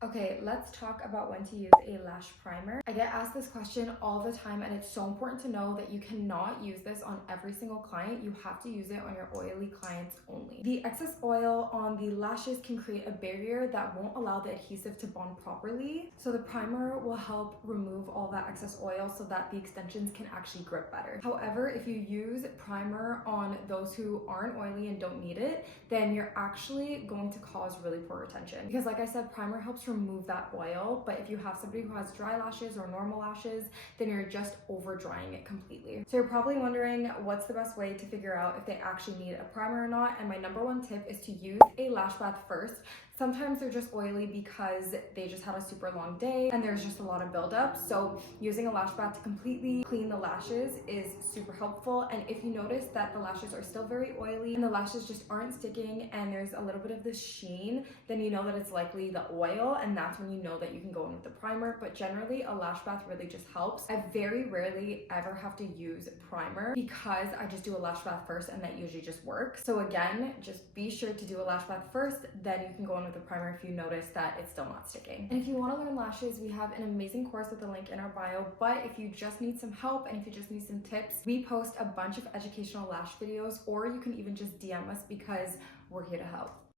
Okay, let's talk about when to use a lash primer. I get asked this question all the time, and it's so important to know that you cannot use this on every single client. You have to use it on your oily clients only. The excess oil on the lashes can create a barrier that won't allow the adhesive to bond properly. So the primer will help remove all that excess oil so that the extensions can actually grip better. However, if you use primer on those who aren't oily and don't need it, then you're actually going to cause really poor retention. Because like I said, primer helps remove that oil, but if you have somebody who has dry lashes or normal lashes, then you're just over drying it completely. So you're probably wondering what's the best way to figure out if they actually need a primer or not, and my number one tip is to use a lash bath first. Sometimes they're just oily because they just had a super long day and there's just a lot of buildup. So using a lash bath to completely clean the lashes is super helpful. And if you notice that the lashes are still very oily and the lashes just aren't sticking and there's a little bit of this sheen, then you know that it's likely the oil, and that's when you know that you can go in with the primer. But generally a lash bath really just helps. I very rarely ever have to use primer because I just do a lash bath first, and that usually just works. So again, just be sure to do a lash bath first, then you can go in with the primer if you notice that it's still not sticking. And if you want to learn lashes, we have an amazing course with the link in our bio. But if you just need some help and if you just need some tips, we post a bunch of educational lash videos, or you can even just DM us because we're here to help.